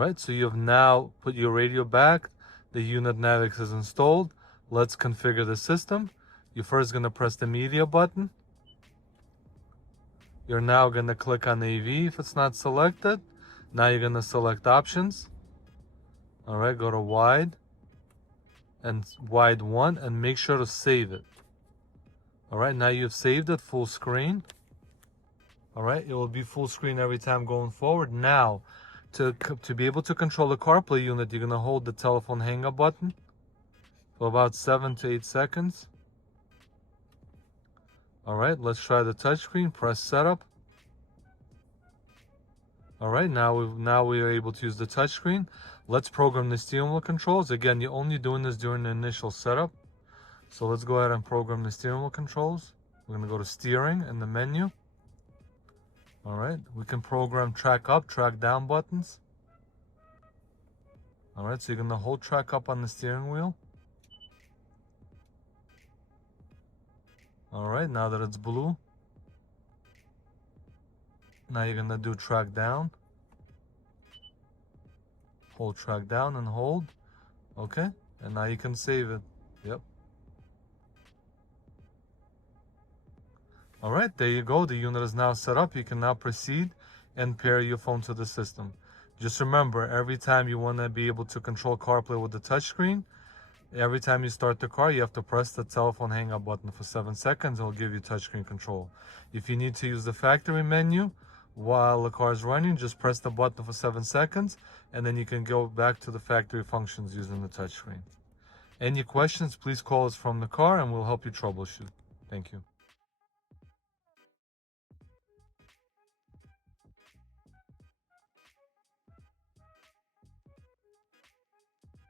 Alright, so you have now put your radio back. The unit NAViKS is installed. Let's configure the system. You're first going to press the media button. You're now going to click on AV if it's not selected. Now you're going to select options. Alright, go to wide and wide 1 and make sure to save it. Alright, now you've saved it full screen. Alright, it will be full screen every time going forward. Now, to be able to control the CarPlay unit, you're going to hold the telephone hang up button for about 7 to 8 seconds. Alright, let's try the touchscreen. Press setup. Alright, now we are able to use the touchscreen. Let's program the steering wheel controls. Again, you're only doing this during the initial setup. So let's go ahead and program the steering wheel controls. We're going to go to steering in the menu. Alright, we can program track up, track down buttons. Alright, so you're going to hold track up on the steering wheel. Alright, now that it's blue. Now you're going to do track down. Hold track down and hold. Okay, and now you can save it. Yep. Alright, there you go. The unit is now set up. You can now proceed and pair your phone to the system. Just remember, every time you want to be able to control CarPlay with the touchscreen, every time you start the car, you have to press the telephone hang up button for 7 seconds. It'll give you touchscreen control. If you need to use the factory menu while the car is running, just press the button for 7 seconds, and then you can go back to the factory functions using the touchscreen. Any questions, please call us from the car and we'll help you troubleshoot. Thank you.